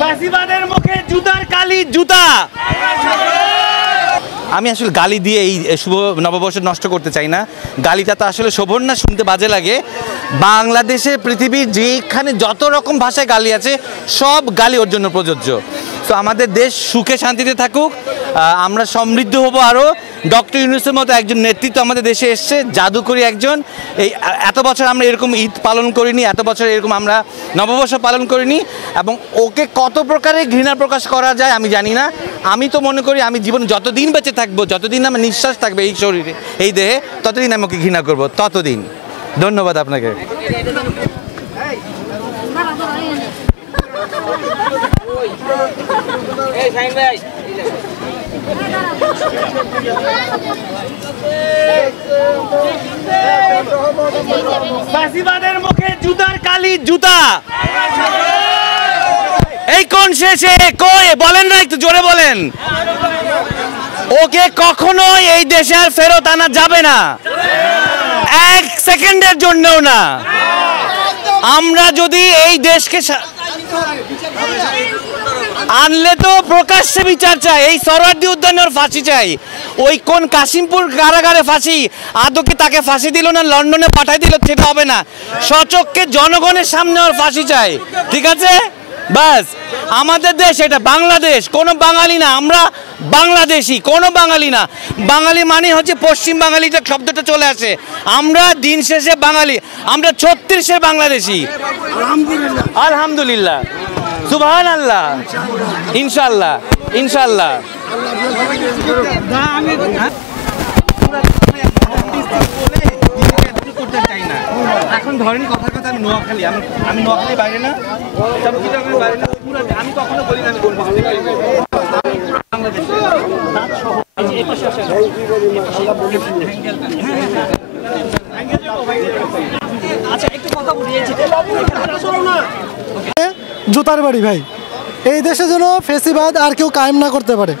ফাঁসিবাদের মুখে জুতার কালি জুতা। আমি আসলে গালি দিয়ে এই শুভ নববর্ষ নষ্ট করতে চাই না। গালিটা তো আসলে শোভন না, শুনতে বাজে লাগে। বাংলাদেশে পৃথিবীর যেখানে যত রকম ভাষায় গালি আছে সব গালি ওর জন্য প্রযোজ্য। তো আমাদের দেশ সুখে শান্তিতে থাকুক, আমরা সমৃদ্ধ হব আরও। ডক্টর ইউনূসের মতো একজন নেতৃত্ব আমাদের দেশে এসছে, জাদুকরী একজন। এই এত বছর আমরা এরকম ঈদ পালন করিনি, এত বছর এরকম আমরা নববর্ষ পালন করিনি, এবং ওকে কত প্রকারে ঘৃণা প্রকাশ করা যায় আমি জানি না। আমি তো মনে করি আমি জীবনে যতদিন বেঁচে থাকবো, যতদিন আমার নিঃশ্বাস থাকবে এই শরীরে, এই দেহে, ততদিন আমি ওকে ঘৃণা করবো, ততদিন। ধন্যবাদ আপনাকে। ফাঁসিবাদের মুখে জুতার কালি জুতা। এই কোন শেষে কই বলেন না, একটু জোরে বলেন। ওকে কখনোই এই দেশে আর ফেরত আনা যাবে না, এক সেকেন্ডের জন্যও না। আমরা যদি এই দেশকে আনলে তো প্রকাশ্যে বিচার চাই, এই সরওয়ার্দী উদ্যানের ফাঁসি চাই। ওই কোন কাশিমপুর কারাগারে ফাঁসি, আদৌ কি তাকে ফাঁসি দিল না লন্ডনে পাঠাই দিল সেটা হবে না, সচক্ষে জনগণের সামনে ওর ফাঁসি চাই। ঠিক আছে, বাস। আমাদের দেশ এটা বাংলাদেশ, কোনো বাঙালি না, আমরা বাংলাদেশি, কোনো বাঙালি না। বাঙালি মানে হচ্ছে পশ্চিম বাঙালিটা শব্দটা চলে আসে। আমরা দিন শেষে বাঙালি, আমরা 36-এর বাংলাদেশি। আলহামদুলিল্লাহ, সুবহানাল্লাহ, ইনশাআল্লাহ, ইনশাআল্লাহ। এখন ধরেন কথার কথা, আমি নোয়াখালী, আমি নোয়াখালী বাইরে না, বাইরে না, আমি কখনো বলি না আমি বলবো জুতার বাড়ি ভাই। এই দেশে যেন ফেসিবাদ আর কেউ কায়েম না করতে পারে,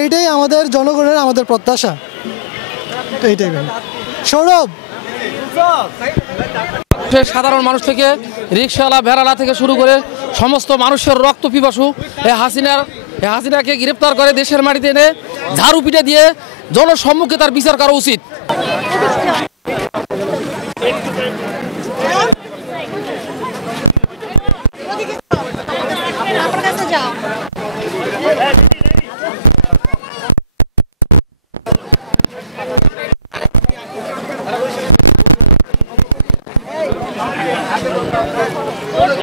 এইটাই আমাদের জনগণের, আমাদের প্রত্যাশা, এইটাই ভাই। সৌরভ, সাধারণ মানুষ থেকে রিক্সাওয়ালা, ভেড়ালা থেকে শুরু করে সমস্ত মানুষের রক্ত পিপাসু এই হাসিনাকে গ্রেপ্তার করে দেশের মাটিতে এনে ঝাড়ু পিঠে দিয়ে জনসম্মুখে তার বিচার করা উচিত।